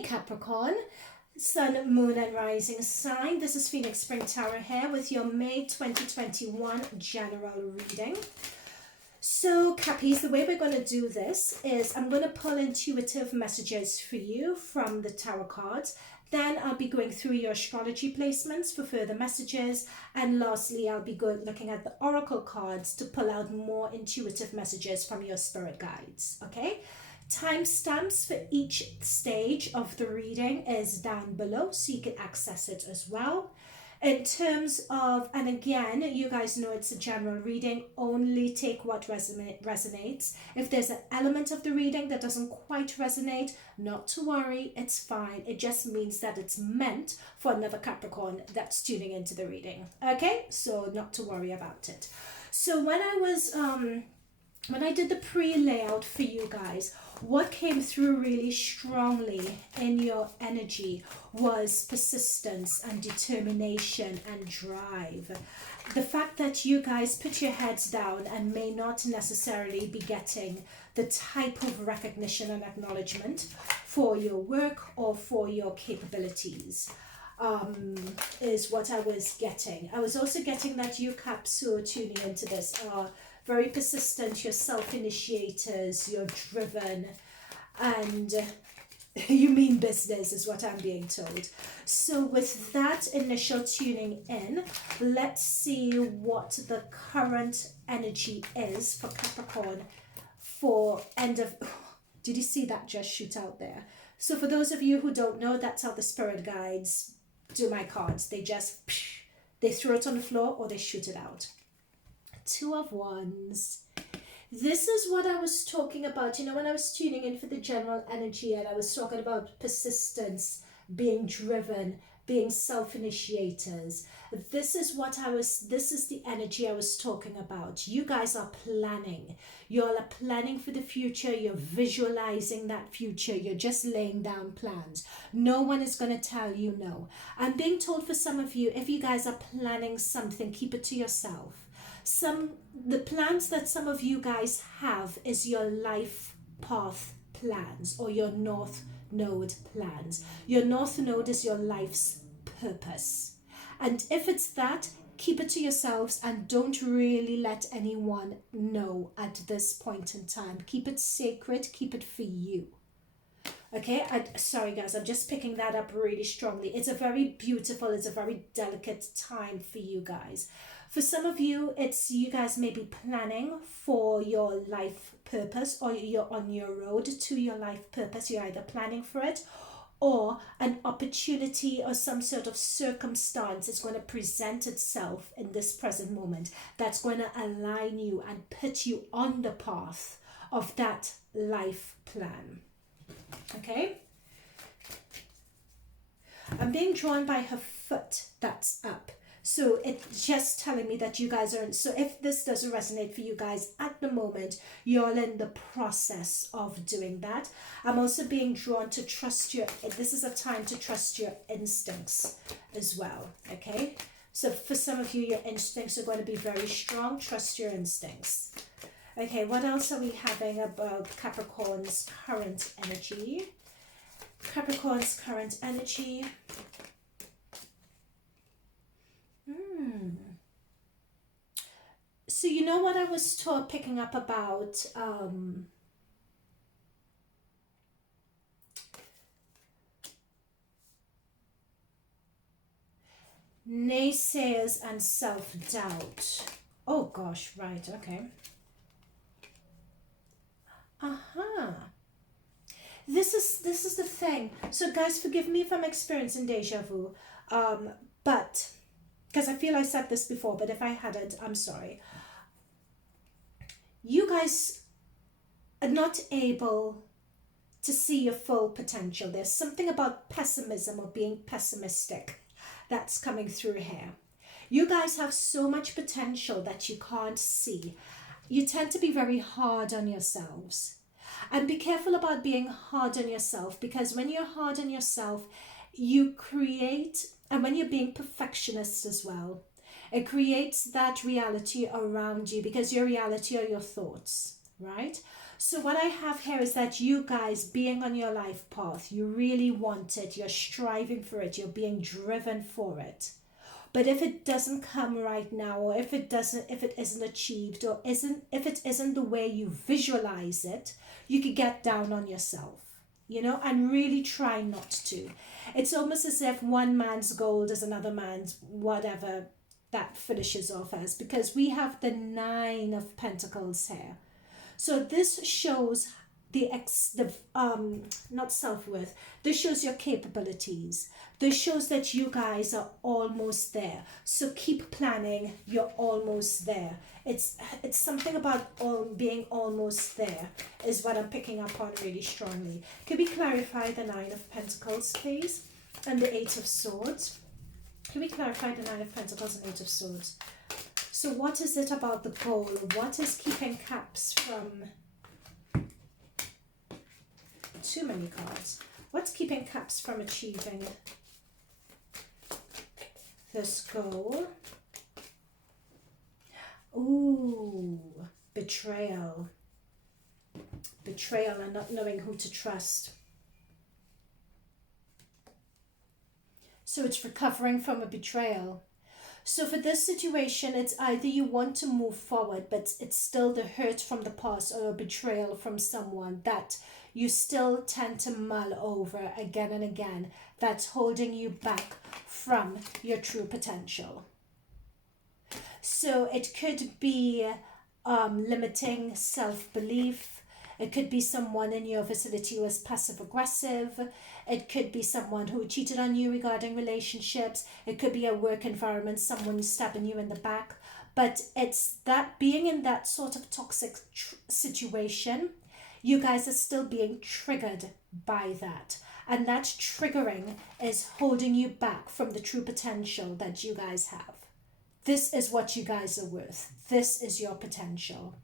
Hey Capricorn, Sun, Moon and Rising sign. This is Phoenix Spring Tarot here with your May 2021 general reading. So Cappies, the way we're going to do this is I'm going to pull intuitive messages for you from the tarot cards. Then I'll be going through your astrology placements for further messages. And lastly, I'll be looking at the oracle cards to pull out more intuitive messages from your spirit guides. Okay? Timestamps for each stage of the reading is down below, so you can access it as well. In terms of, and again, you guys know it's a general reading, only take what resonates. If there's an element of the reading that doesn't quite resonate, not to worry, it's fine. It just means that it's meant for another Capricorn that's tuning into the reading. Okay, so not to worry about it. So when I did the pre-layout for you guys, what came through really strongly in your energy was persistence and determination and drive. The fact that you guys put your heads down and may not necessarily be getting the type of recognition and acknowledgement for your work or for your capabilities is what I was getting. I was also getting that you Caps who are tuning into this are very persistent, you're self-initiators, you're driven, and you mean business is what I'm being told. So with that initial tuning in, let's see what the current energy is for Capricorn for end of... Did you see that just shoot out there? So for those of you who don't know, that's how the spirit guides do my cards. They throw it on the floor or they shoot it out. Two of Wands. This is what I was talking about, you know, when I was tuning in for the general energy and I was talking about persistence, being driven, being self-initiators. This is the energy I was talking about. You guys are planning. You all are planning for the future. You're visualizing that future. You're just laying down plans. No one is going to tell you no. I'm being told for some of you, if you guys are planning something, keep it to yourself. The plans that some of you guys have is your life path plans or your North Node plans. Your North Node is your life's purpose. And if it's that, keep it to yourselves and don't really let anyone know at this point in time. Keep it sacred, keep it for you. Okay, sorry guys, I'm just picking that up really strongly. It's a very beautiful, it's a very delicate time for you guys. For some of you, you guys may be planning for your life purpose or you're on your road to your life purpose. You're either planning for it or an opportunity or some sort of circumstance is going to present itself in this present moment that's going to align you and put you on the path of that life plan. Okay? I'm being drawn by her foot that's up. So it's just telling me that you guys are in. So if this doesn't resonate for you guys at the moment, you're in the process of doing that. I'm also being drawn to trust this is a time to trust your instincts as well. Okay. So for some of you, your instincts are going to be very strong. Trust your instincts. Okay. What else are we having about Capricorn's current energy? Capricorn's current energy. So you know what I was picking up about naysayers and self-doubt. Oh gosh, right, okay. This is the thing. So guys, forgive me if I'm experiencing deja vu, but because I feel I said this before, but if I hadn't, I'm sorry. You guys are not able to see your full potential. There's something about pessimism or being pessimistic that's coming through here. You guys have so much potential that you can't see. You tend to be very hard on yourselves. And be careful about being hard on yourself, because when you're hard on yourself, you create, and when you're being perfectionist as well, it creates that reality around you, because your reality are your thoughts, right? So what I have here is that you guys being on your life path, you really want it, you're striving for it, you're being driven for it. But if it doesn't come right now, or if it isn't achieved, or if it isn't the way you visualize it, you could get down on yourself, you know, and really try not to. It's almost as if one man's gold is another man's whatever that finishes off as, because we have the 9 of Pentacles here. So this shows not self-worth. This shows your capabilities. This shows that you guys are almost there. So keep planning. You're almost there. It's something about being almost there is what I'm picking up on really strongly. Could we clarify the 9 of Pentacles, please? And the 8 of Swords. Can we clarify the 9 of Pentacles and 8 of Swords? So what is it about the goal? What is keeping Caps from... Too many cards. What's keeping Caps from achieving this goal? Ooh, betrayal. Betrayal and not knowing who to trust. So it's recovering from a betrayal. So for this situation, it's either you want to move forward, but it's still the hurt from the past or a betrayal from someone that you still tend to mull over again and again, that's holding you back from your true potential. So it could be limiting self-belief. It could be someone in your vicinity who is passive-aggressive. It could be someone who cheated on you regarding relationships. It could be a work environment, someone stabbing you in the back. But it's that being in that sort of toxic situation, you guys are still being triggered by that. And that triggering is holding you back from the true potential that you guys have. This is what you guys are worth. This is your potential.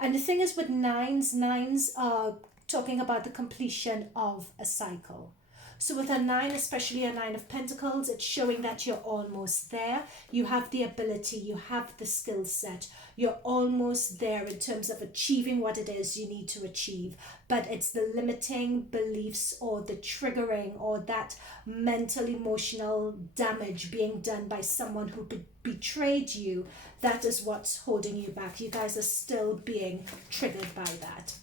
And the thing is with nines are talking about the completion of a cycle. So with a 9, especially a 9 of Pentacles, it's showing that you're almost there. You have the ability, you have the skill set. You're almost there in terms of achieving what it is you need to achieve. But it's the limiting beliefs or the triggering or that mental, emotional damage being done by someone who betrayed you. That is what's holding you back. You guys are still being triggered by that.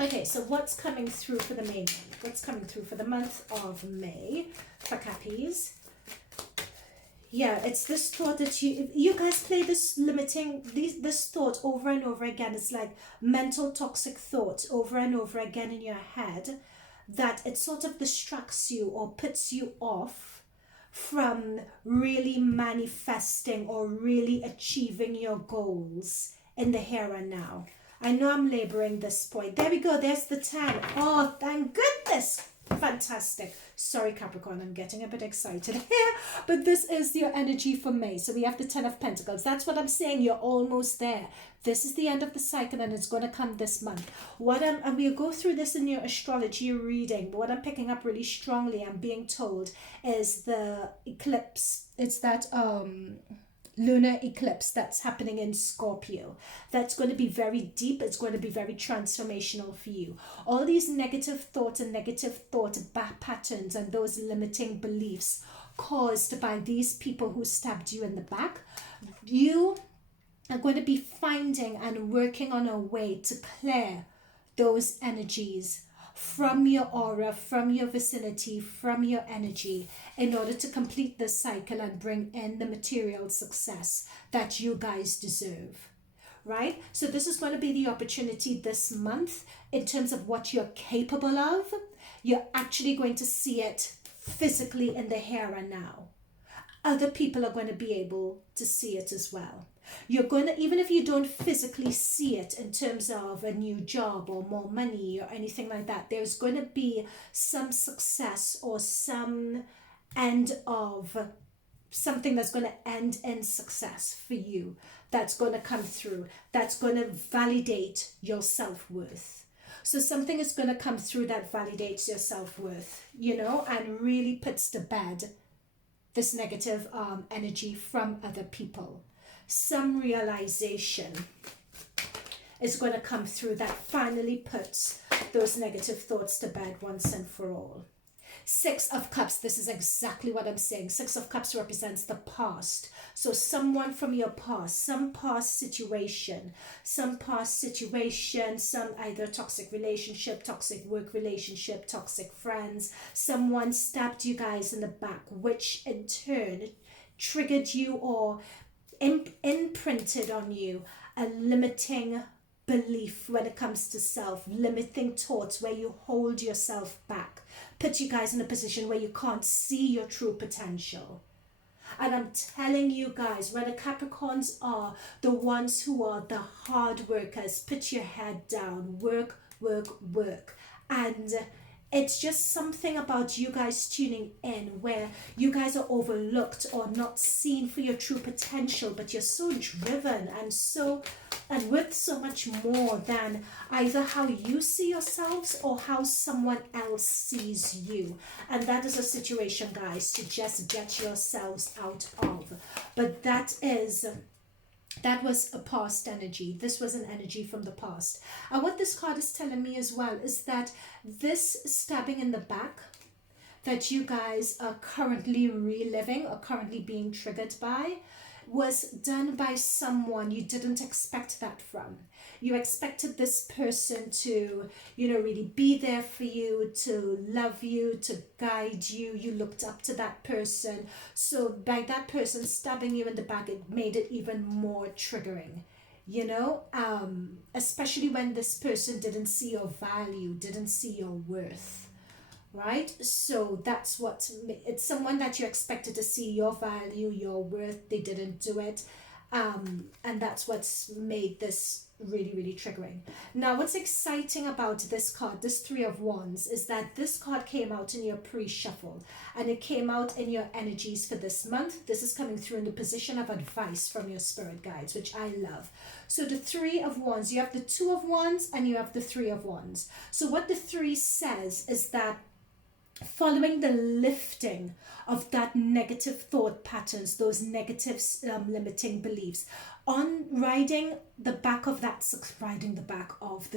Okay, so what's coming through for the May month? What's coming through for the month of May for Cappies? Yeah, it's this thought that you guys play this limiting, this thought over and over again. It's like mental toxic thoughts over and over again in your head that it sort of distracts you or puts you off from really manifesting or really achieving your goals in the here and now. I know I'm laboring this point. There we go. There's the 10. Oh, thank goodness. Fantastic. Sorry, Capricorn. I'm getting a bit excited here. But this is your energy for May. So we have the 10 of Pentacles. That's what I'm saying. You're almost there. This is the end of the cycle and it's going to come this month. And we'll go through this in your astrology reading. But what I'm picking up really strongly, I'm being told, is the eclipse. It's that... lunar eclipse that's happening in Scorpio. That's going to be very deep. It's going to be very transformational for you. All these negative thoughts and negative thought back patterns and those limiting beliefs caused by these people who stabbed you in the back, you are going to be finding and working on a way to clear those energies from your aura, from your vicinity, from your energy, in order to complete this cycle and bring in the material success that you guys deserve, right? So this is going to be the opportunity this month in terms of what you're capable of. You're actually going to see it physically in the here and now. Other people are going to be able to see it as well. You're going to, even if you don't physically see it in terms of a new job or more money or anything like that, there's going to be some success or some end of something that's going to end in success for you, that's going to come through, that's going to validate your self-worth. So something is going to come through that validates your self-worth, you know, and really puts to bed this negative energy from other people. Some realization. is going to come through that finally puts those negative thoughts to bed once and for all. Six of Cups, this is exactly what I'm saying. Six of Cups represents the past. So someone from your past, some situation, some either toxic relationship, toxic work relationship, toxic friends, someone stabbed you guys in the back, which in turn triggered you or imprinted on you a limiting belief when it comes to self, limiting thoughts where you hold yourself back, put you guys in a position where you can't see your true potential. And I'm telling you guys, where the Capricorns are the ones who are the hard workers, put your head down, work, work, work. And it's just something about you guys tuning in where you guys are overlooked or not seen for your true potential, but you're so driven and with so much more than either how you see yourselves or how someone else sees you. And that is a situation, guys, to just get yourselves out of. But that was a past energy. This was an energy from the past. And what this card is telling me as well is that this stabbing in the back that you guys are currently reliving or currently being triggered by was done by someone you didn't expect that from. You expected this person to, really be there for you, to love you, to guide you. You looked up to that person. So by that person stabbing you in the back, it made it even more triggering, especially when this person didn't see your value, didn't see your worth. Right? So that's it's someone that you expected to see your value, your worth. They didn't do it. And that's what's made this really, really triggering. Now, what's exciting about this card, this Three of Wands, is that this card came out in your pre-shuffle and it came out in your energies for this month. This is coming through in the position of advice from your spirit guides, which I love. So the Three of Wands, you have the Two of Wands and you have the Three of Wands. So what the three says is that following the lifting of that negative thought patterns, those negative limiting beliefs, on riding the back of the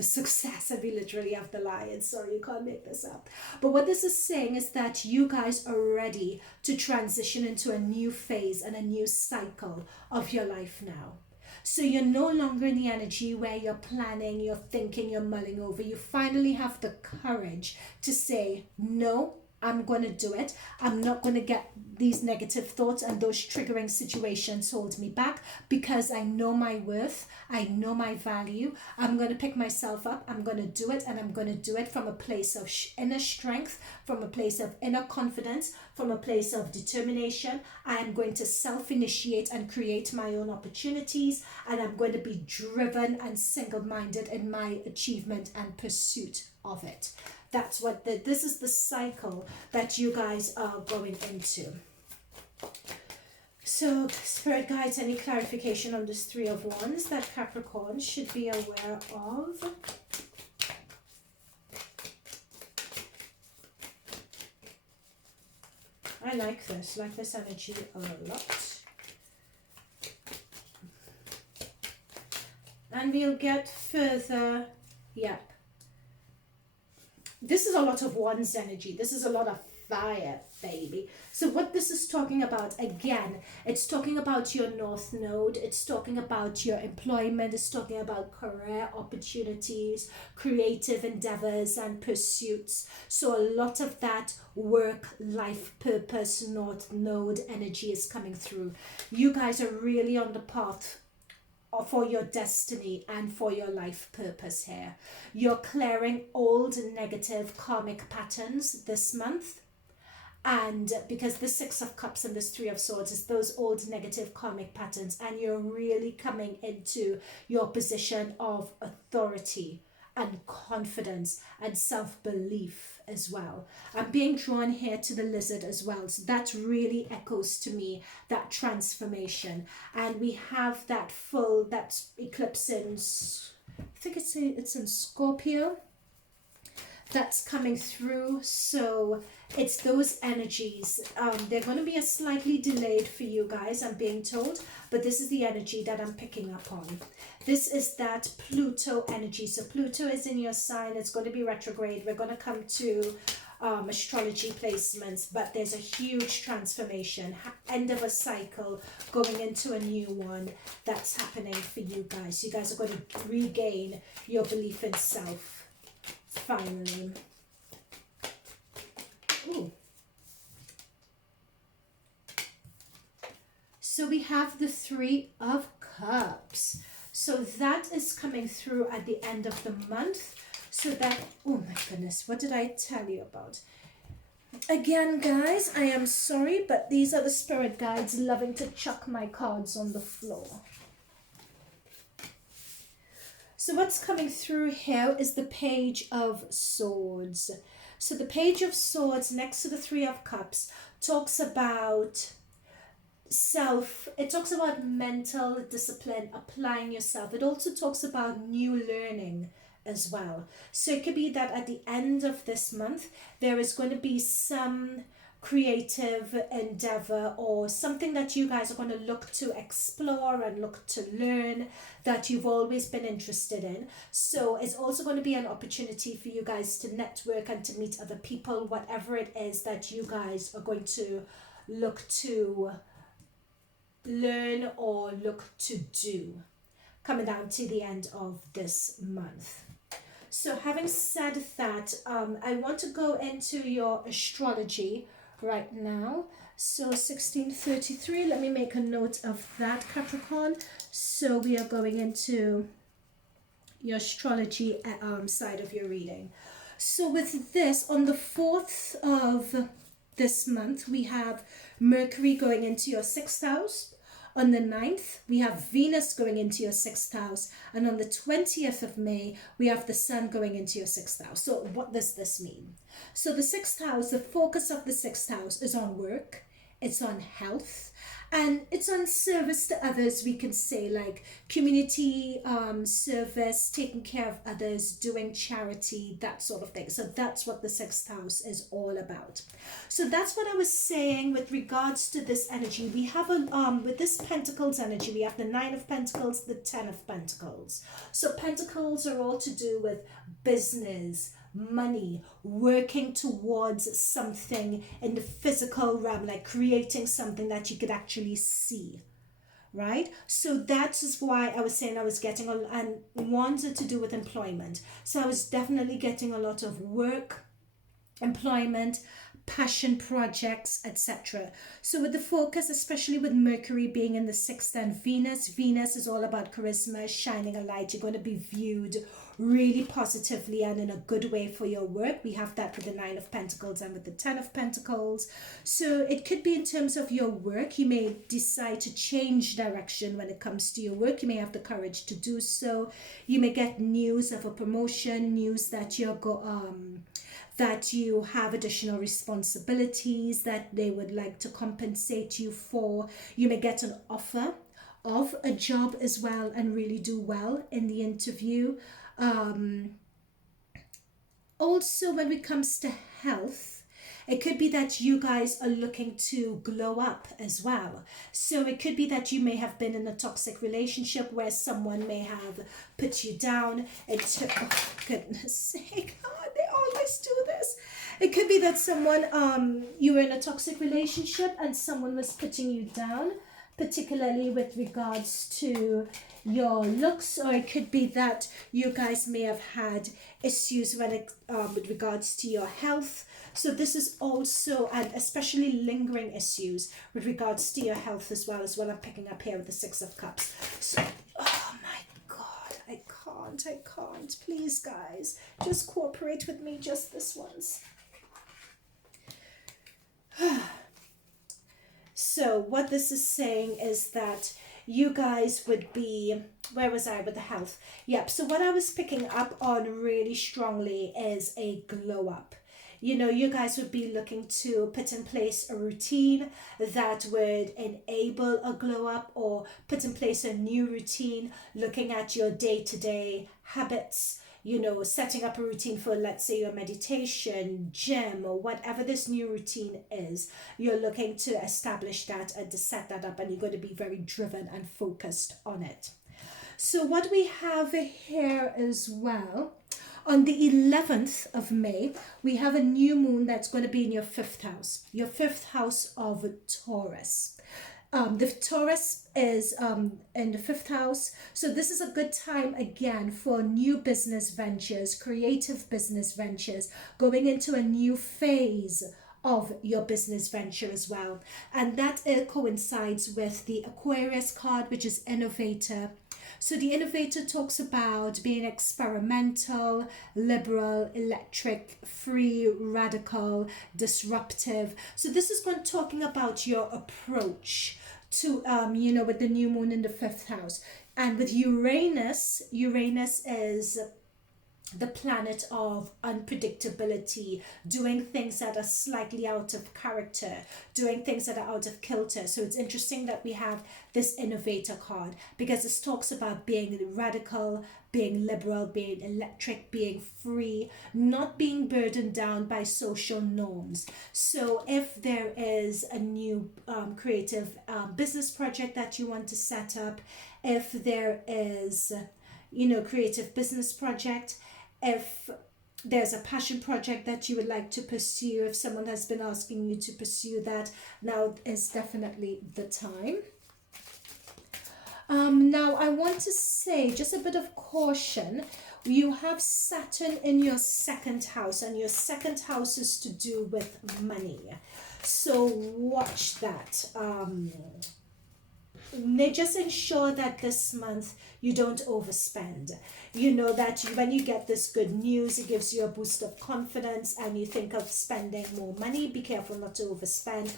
success, and we literally have the lion, sorry, you can't make this up. But what this is saying is that you guys are ready to transition into a new phase and a new cycle of your life now. So you're no longer in the energy where you're planning, you're thinking, you're mulling over. You finally have the courage to say, no, I'm going to do it. I'm not going to get these negative thoughts and those triggering situations hold me back, because I know my worth. I know my value. I'm going to pick myself up. I'm going to do it, and I'm going to do it from a place of inner strength, from a place of inner confidence, from a place of determination. I am going to self-initiate and create my own opportunities, and I'm going to be driven and single-minded in my achievement and pursuit of it. That's what this is, the cycle that you guys are going into. So, Spirit Guides, any clarification on this Three of Wands that Capricorn should be aware of? I like this energy a lot. And we'll get further, yep. This is a lot of Wands energy. This is a lot of fire, baby. So what this is talking about, again, it's talking about your North Node. It's talking about your employment. It's talking about career opportunities, creative endeavors and pursuits. So a lot of that work, life, purpose, North Node energy is coming through. You guys are really on the path for your destiny and for your life purpose here. You're clearing old negative karmic patterns this month. And because the Six of Cups and this Three of Swords is those old negative karmic patterns, and you're really coming into your position of authority and confidence and self-belief as well. I'm being drawn here to the lizard as well. So that really echoes to me that transformation. And we have that eclipse in, I think it's in Scorpio. that's coming through. So it's those energies. They're going to be a slightly delayed for you guys, I'm being told, but this is the energy that I'm picking up on. This is that Pluto energy. So Pluto is in your sign. It's going to be retrograde. We're going to come to astrology placements, but there's a huge transformation, end of a cycle, going into a new one that's happening for you guys. You guys are going to regain your belief in self, finally. Ooh. So we have the Three of Cups. So that is coming through at the end of the month. So that, oh my goodness, what did I tell you about? Again, guys, I am sorry, but these are the spirit guides loving to chuck my cards on the floor. So what's coming through here is the Page of Swords. So the Page of Swords next to the Three of Cups talks about self. It talks about mental discipline, applying yourself. It also talks about new learning as well. So it could be that at the end of this month, there is going to be some creative endeavor or something that you guys are going to look to explore and look to learn that you've always been interested in. So it's also going to be an opportunity for you guys to network and to meet other people, whatever it is that you guys are going to look to learn or look to do, coming down to the end of this month. So having said that, I want to go into your astrology right now. So 1633, let me make a note of that, Capricorn. So we are going into your astrology side of your reading. So with this, on the 4th of this month, we have Mercury going into your 6th house. On the 9th, we have Venus going into your 6th house. And on the 20th of May, we have the Sun going into your 6th house. So what does this mean? So the 6th house, the focus of the 6th house is on work. It's on health. And it's on service to others, we can say, like community service, taking care of others, doing charity, that sort of thing. So that's what the 6th house is all about. So that's what I was saying with regards to this energy. We have with this Pentacles energy, we have the 9 of Pentacles, the 10 of Pentacles. So Pentacles are all to do with business, money, working towards something in the physical realm, like creating something that you could actually see, right? So that is why I was saying I was getting and wanted to do with employment. So I was definitely getting a lot of work, employment, passion projects, etc. So with the focus, especially with Mercury being in the 6th and Venus is all about charisma, shining a light. You're going to be viewed really positively and in a good way for your work. We have that with the 9 of Pentacles and with the 10 of Pentacles. So it could be in terms of your work. You may decide to change direction when it comes to your work. You may have the courage to do so. You may get news of a promotion, news that you're that you have additional responsibilities that they would like to compensate you for. You may get an offer of a job as well and really do well in the interview. Also, when it comes to health, it could be that you guys are looking to glow up as well. So it could be that you may have been in a toxic relationship where someone may have put you down. Oh, goodness sake, God, they always do this. It could be that someone, you were in a toxic relationship and someone was putting you down, particularly with regards to your looks, or it could be that you guys may have had issues when it with regards to your health. So this is also, and especially lingering issues with regards to your health as well, I'm picking up here with the 6 of Cups. So, oh my God, I can't. Please, guys, just cooperate with me just this once. So what this is saying is that you guys would be, where was I with the health? Yep, so what I was picking up on really strongly is a glow up. You know, you guys would be looking to put in place a routine that would enable a glow up, or put in place a new routine, looking at your day-to-day habits, you know, setting up a routine for, let's say, your meditation, gym, or whatever this new routine is. You're looking to establish that and to set that up, and you're going to be very driven and focused on it. So what we have here as well, on the 11th of May, we have a new moon that's going to be in your 5th house, your 5th house of Taurus. The Taurus is in the 5th house. So this is a good time again for new business ventures, creative business ventures, going into a new phase of your business venture as well. And that coincides with the Aquarius card, which is innovator. So the innovator talks about being experimental, liberal, electric, free, radical, disruptive. So this is going talking about your approach to, you know, with the new moon in the 5th house. And with Uranus, Uranus is the planet of unpredictability, doing things that are slightly out of character, doing things that are out of kilter. So it's interesting that we have this innovator card, because this talks about being radical, being liberal, being electric, being free, not being burdened down by social norms. So if there is a new creative business project that you want to set up, if there is, you know, creative business project, if there's a passion project that you would like to pursue, if someone has been asking you to pursue that, now is definitely the time. Now I want to say just a bit of caution. You have Saturn in your 2nd house, and your 2nd house is to do with money. So watch that. Just ensure that this month you don't overspend. You know that when you get this good news, it gives you a boost of confidence and you think of spending more money. Be careful not to overspend.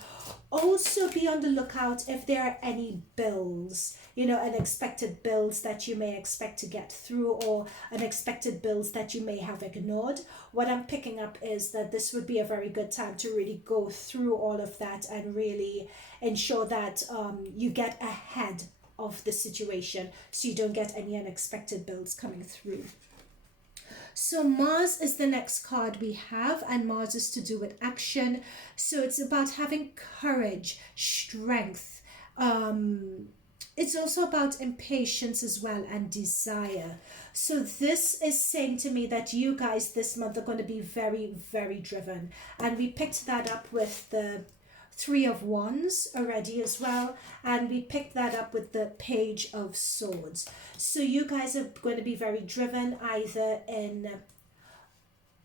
Also be on the lookout if there are any bills, you know, unexpected bills that you may expect to get through, or unexpected bills that you may have ignored. What I'm picking up is that this would be a very good time to really go through all of that and really ensure that you get ahead of the situation, so you don't get any unexpected bills coming through. So Mars is the next card we have, and Mars is to do with action. So it's about having courage, strength. It's also about impatience as well, and desire. So this is saying to me that you guys this month are going to be very, very driven. And we picked that up with the 3 of Wands already as well, and we picked that up with the Page of Swords. So you guys are going to be very driven, either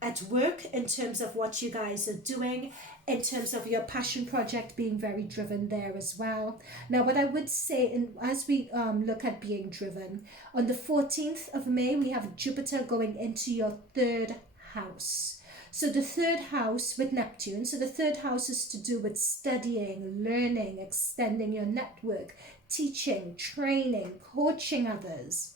at work, in terms of what you guys are doing, in terms of your passion project, being very driven there as well. Now what I would say, as we look at being driven, on the 14th of May we have Jupiter going into your 3rd house. So the 3rd house with Neptune, so the 3rd house is to do with studying, learning, extending your network, teaching, training, coaching others,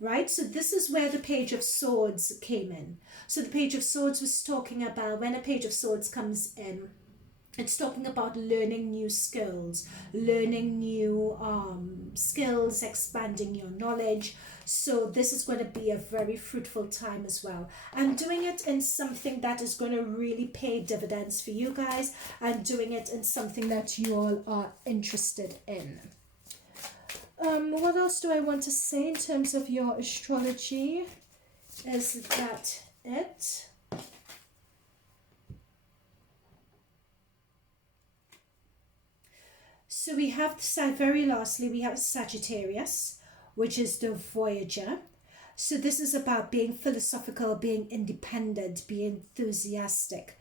right? So this is where the Page of Swords came in. So the Page of Swords was talking about, when a Page of Swords comes in, it's talking about learning new skills, learning new skills, expanding your knowledge. So this is going to be a very fruitful time as well. I'm doing it in something that is going to really pay dividends for you guys, and doing it in something that you all are interested in. What else do I want to say in terms of your astrology? Is that it? So we have, very lastly, we have Sagittarius, which is the Voyager. So this is about being philosophical, being independent, being enthusiastic,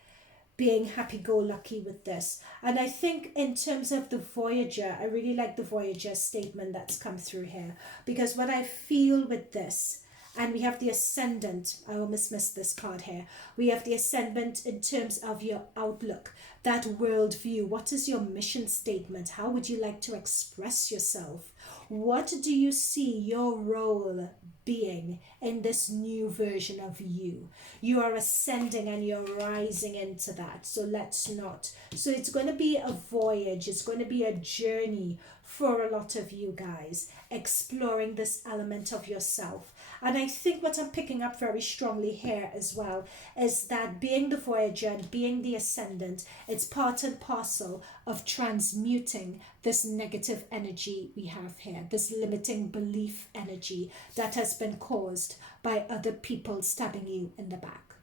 being happy-go-lucky with this. And I think in terms of the Voyager, I really like the Voyager statement that's come through here, because what I feel with this, and we have the Ascendant, I almost missed this card here, we have the Ascendant in terms of your outlook, that worldview. What is your mission statement? How would you like to express yourself? What do you see your role being in this new version of you. You are ascending and you're rising into that. So let's not. So it's going to be a voyage. It's going to be a journey for a lot of you guys, exploring this element of yourself. And I think what I'm picking up very strongly here as well is that being the voyager and being the ascendant, it's part and parcel of transmuting this negative energy we have here, this limiting belief energy that has been caused by other people stabbing you in the back.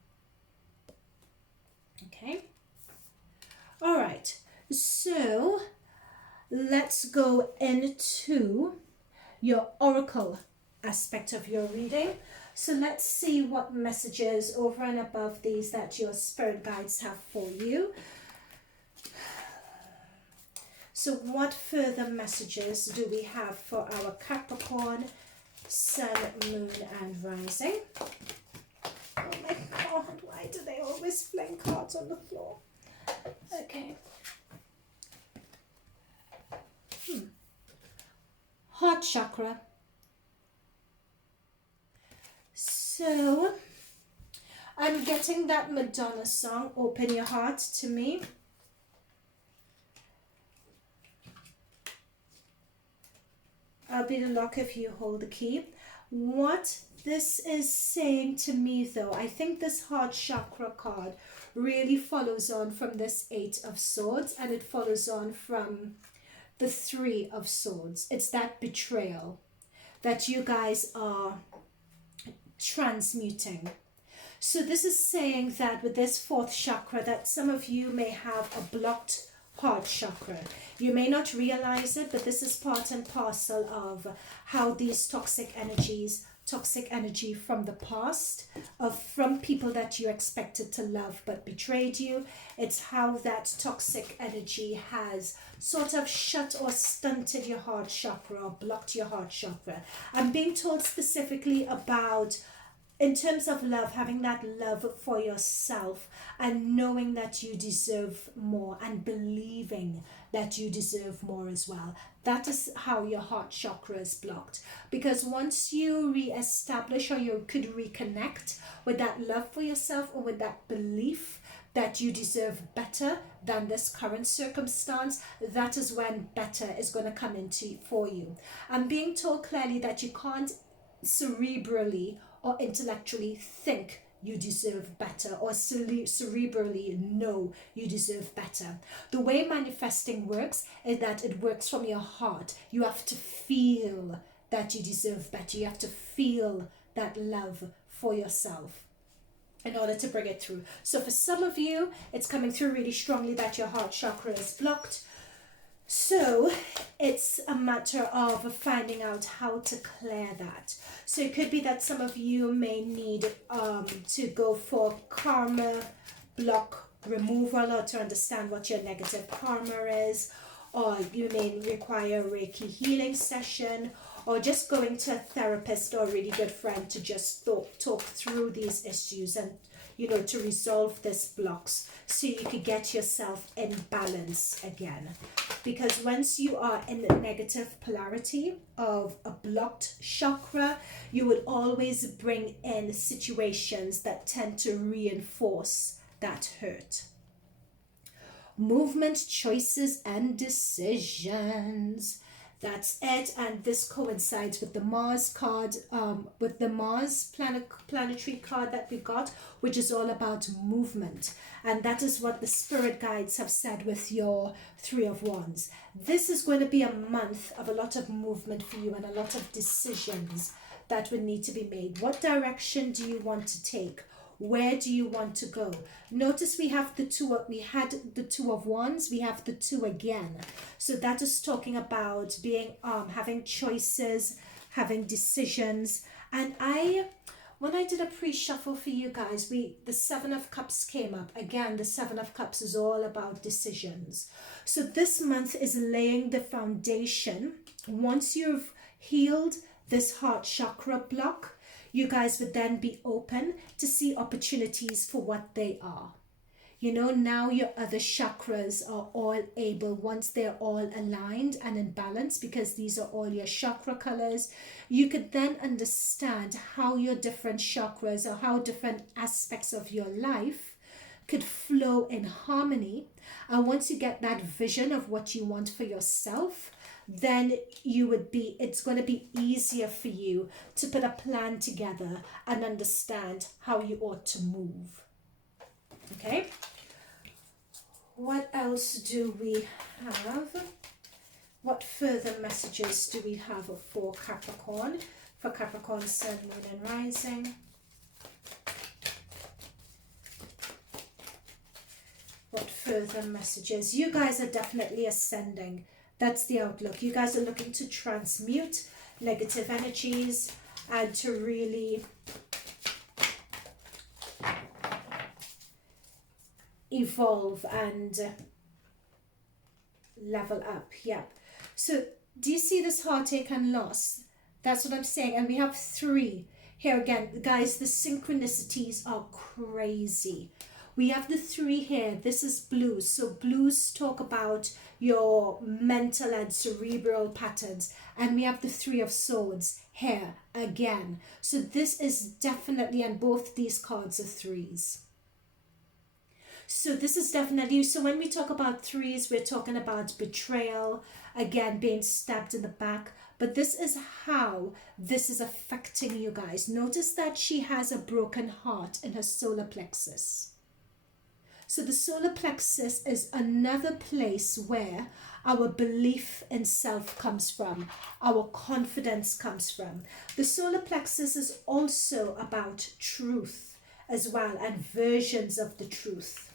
Okay. All right. So let's go into your oracle aspect of your reading. So let's see what messages over and above these that your spirit guides have for you. So what further messages do we have for our Capricorn, Sun, Moon and Rising? Oh my God, why do they always fling cards on the floor? Okay. Heart chakra. So I'm getting that Madonna song, Open Your Heart, to me. I'll be the lock if you hold the key. What this is saying to me though, I think this heart chakra card really follows on from this Eight of Swords, and it follows on from the Three of Swords. It's that betrayal that you guys are transmuting. So this is saying that with this fourth chakra that some of you may have a blocked heart chakra. You may not realize it, but this is part and parcel of how these toxic energy from the past, from people that you expected to love but betrayed you. It's how that toxic energy has sort of shut or stunted your heart chakra or blocked your heart chakra. I'm being told specifically about, in terms of love, having that love for yourself and knowing that you deserve more and believing that you deserve more as well. That is how your heart chakra is blocked. Because once you re-establish, or you could reconnect with that love for yourself, or with that belief that you deserve better than this current circumstance, that is when better is going to come into for you. I'm being told clearly that you can't cerebrally or intellectually think you deserve better, or cerebrally know you deserve better. The way manifesting works is that it works from your heart. You have to feel that you deserve better. You have to feel that love for yourself in order to bring it through. So for some of you, it's coming through really strongly that your heart chakra is blocked. So it's a matter of finding out how to clear that. So it could be that some of you may need to go for karma block removal, or to understand what your negative karma is, or you may require a Reiki healing session, or just going to a therapist or a really good friend to just talk through these issues and, you know, to resolve these blocks so you could get yourself in balance again. Because once you are in the negative polarity of a blocked chakra, you would always bring in situations that tend to reinforce that hurt. Movement, choices, and decisions. That's it, and this coincides with the Mars card, with the Mars planetary card that we got, which is all about movement. And that is what the spirit guides have said with your Three of Wands. This is going to be a month of a lot of movement for you and a lot of decisions that would need to be made. What direction do you want to take? Where do you want to go? Notice we have the two, we had the Two of Wands, we have the two again. So that is talking about being, having choices, having decisions. And when I did a pre-shuffle for you guys, the Seven of Cups came up. Again, the Seven of Cups is all about decisions. So this month is laying the foundation. Once you've healed this heart chakra block, you guys would then be open to see opportunities for what they are. You know, now your other chakras are all able, once they're all aligned and in balance, because these are all your chakra colors, you could then understand how your different chakras or how different aspects of your life could flow in harmony. And once you get that vision of what you want for yourself, then it's going to be easier for you to put a plan together and understand how you ought to move. Okay, what else do we have? What further messages do we have for Capricorn? For Capricorn Sun, Moon and Rising. What further messages? You guys are definitely ascending. That's the outlook. You guys are looking to transmute negative energies and to really evolve and level up. Yep. So do you see this heartache and loss? That's what I'm saying. And we have 3 here again. Guys, the synchronicities are crazy. We have the 3 here. This is blues. So blues talk about your mental and cerebral patterns. And we have the 3 of swords here again. So this is definitely, and both these cards are 3s. So this is definitely, so when we talk about 3s, we're talking about betrayal, again, being stabbed in the back. But this is how this is affecting you guys. Notice that she has a broken heart in her solar plexus. So the solar plexus is another place where our belief in self comes from, our confidence comes from. The solar plexus is also about truth as well, and versions of the truth.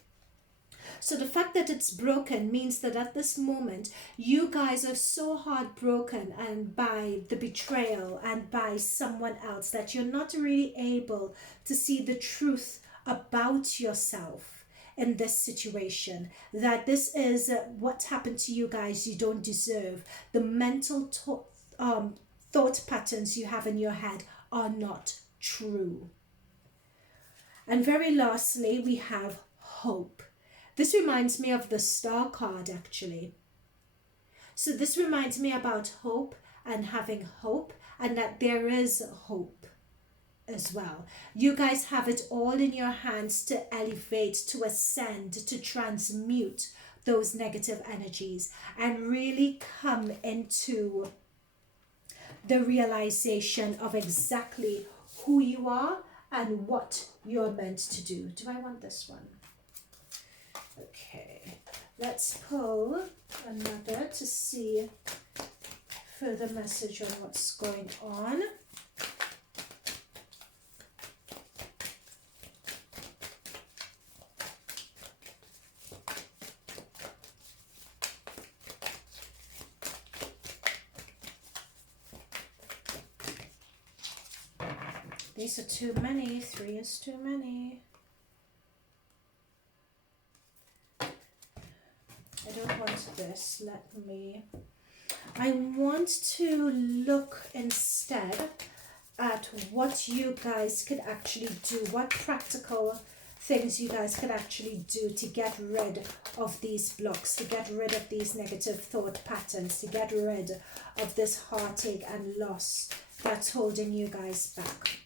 So the fact that it's broken means that at this moment, you guys are so heartbroken and by the betrayal and by someone else that you're not really able to see the truth about yourself in this situation. That this is what happened to you guys you don't deserve. The mental thought patterns you have in your head are not true. And very lastly, we have hope. This reminds me of the Star card, actually. So this reminds me about hope and having hope, and that there is hope as well. You guys have it all in your hands to elevate, to ascend, to transmute those negative energies and really come into the realization of exactly who you are and what you're meant to do. Do I want this one? Okay, let's pull another to see further message on what's going on. These are too many. 3 is too many. I don't want this. I want to look instead at what you guys could actually do, what practical things you guys could actually do to get rid of these blocks, to get rid of these negative thought patterns, to get rid of this heartache and loss that's holding you guys back.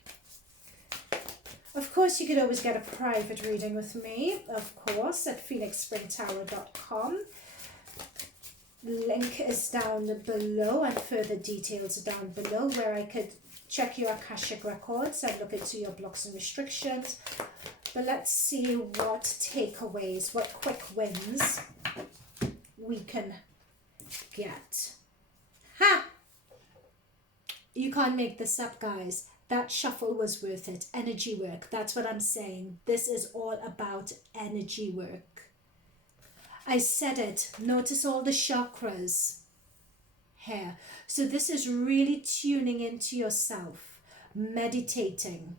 Of course, you could always get a private reading with me, of course, at phoenixspringtower.com. Link is down below and further details are down below where I could check your Akashic records and look into your blocks and restrictions. But let's see what takeaways, what quick wins we can get. Ha! You can't make this up, guys. That shuffle was worth it. Energy work. That's what I'm saying. This is all about energy work. I said it. Notice all the chakras here. So this is really tuning into yourself. Meditating.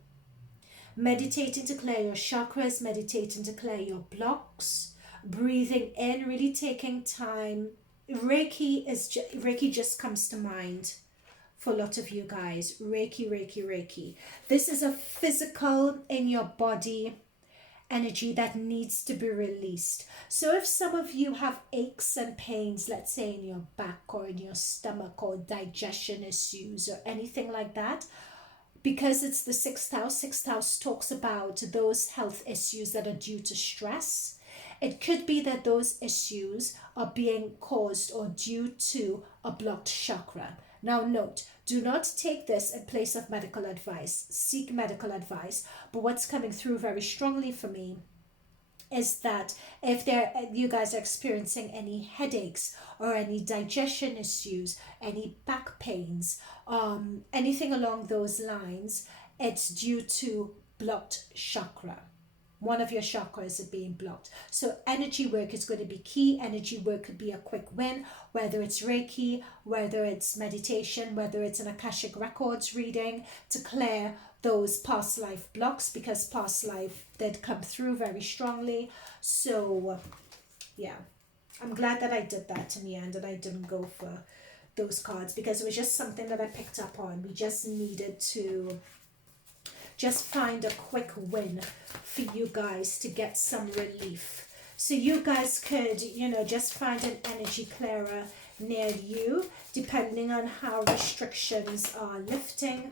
Meditating to clear your chakras. Meditating to clear your blocks. Breathing in. Really taking time. Reiki just comes to mind. For a lot of you guys, Reiki. This is a physical in your body energy that needs to be released. So if some of you have aches and pains, let's say in your back or in your stomach, or digestion issues or anything like that, because it's the sixth house talks about those health issues that are due to stress. It could be that those issues are being caused or due to a blocked chakra. Now note, do not take this in place of medical advice. Seek medical advice. But what's coming through very strongly for me is that if you guys are experiencing any headaches or any digestion issues, any back pains, anything along those lines, it's due to blocked chakra. One of your chakras are being blocked. So energy work is going to be key. Energy work could be a quick win, whether it's Reiki, whether it's meditation, whether it's an Akashic Records reading to clear those past life blocks, because past life did come through very strongly. So yeah, I'm glad that I did that in the end and I didn't go for those cards, because it was just something that I picked up on. We just needed to just find a quick win for you guys to get some relief. So you guys could, just find an energy clearer near you, depending on how restrictions are lifting,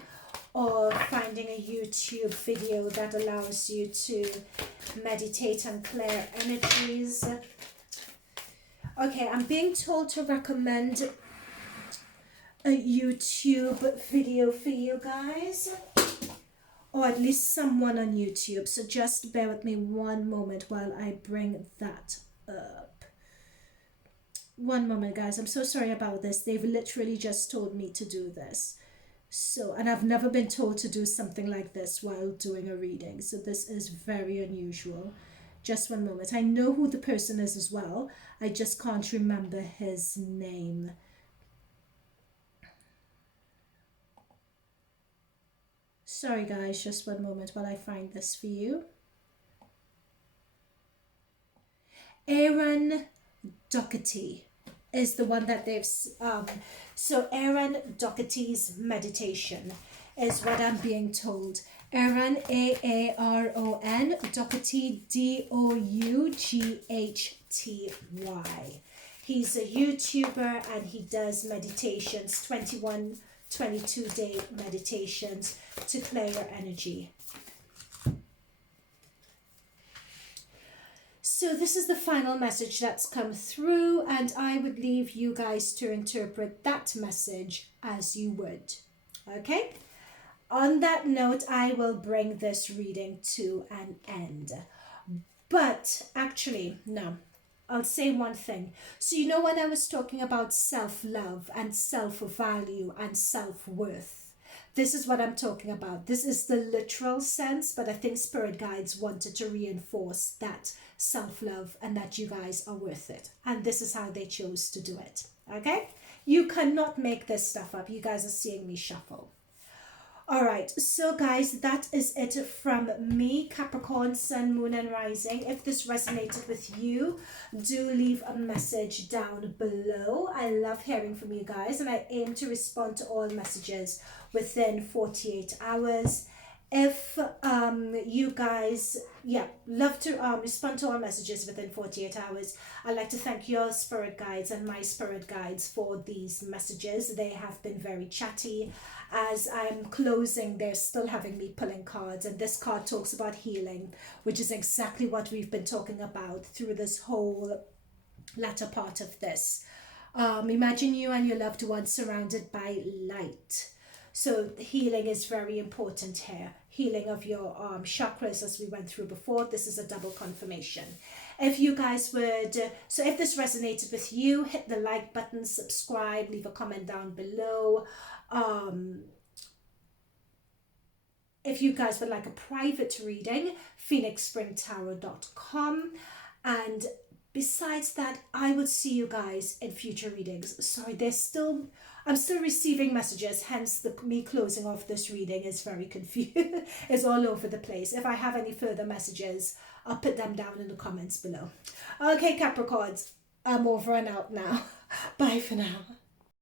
or finding a YouTube video that allows you to meditate and clear energies. Okay, I'm being told to recommend a YouTube video for you guys, or at least someone on YouTube. So just bear with me one moment while I bring that up. One moment, guys. I'm so sorry about this. They've literally just told me to do this. So, and I've never been told to do something like this while doing a reading. So this is very unusual. Just one moment. I know who the person is as well. I just can't remember his name. Sorry guys, just one moment while I find this for you. Aaron Doherty is the one that they've so Aaron Doherty's meditation is what I'm being told. Aaron, Aaron, Doherty, Doughty. He's a YouTuber and he does meditations, 22-day meditations to clear your energy. So this is the final message that's come through, and I would leave you guys to interpret that message as you would. Okay? On that note, I will bring this reading to an end. But actually, no. I'll say one thing. So when I was talking about self-love and self-value and self-worth, this is what I'm talking about. This is the literal sense, but I think spirit guides wanted to reinforce that self-love and that you guys are worth it. And this is how they chose to do it. Okay? You cannot make this stuff up. You guys are seeing me shuffle. All right, so guys, that is it from me, Capricorn, Sun, Moon, and Rising. If this resonated with you, do leave a message down below. I love hearing from you guys, and I aim to respond to all messages within 48 hours. If you guys, love to respond to all messages within 48 hours, I'd like to thank your spirit guides and my spirit guides for these messages. They have been very chatty. As I'm closing, they're still having me pulling cards, and this card talks about healing, which is exactly what we've been talking about through this whole latter part of this. Imagine you and your loved ones surrounded by light. So healing is very important here. Healing of your chakras, as we went through before. This is a double confirmation. If you guys would, so if this resonated with you, hit the like button, subscribe, leave a comment down below. If you guys would like a private reading, phoenixspringtarot.com. And besides that, I will see you guys in future readings. Sorry, I'm still receiving messages, hence me closing off this reading is very confused. It's all over the place. If I have any further messages, I'll put them down in the comments below. Okay, Capricorns, I'm over and out now. Bye for now.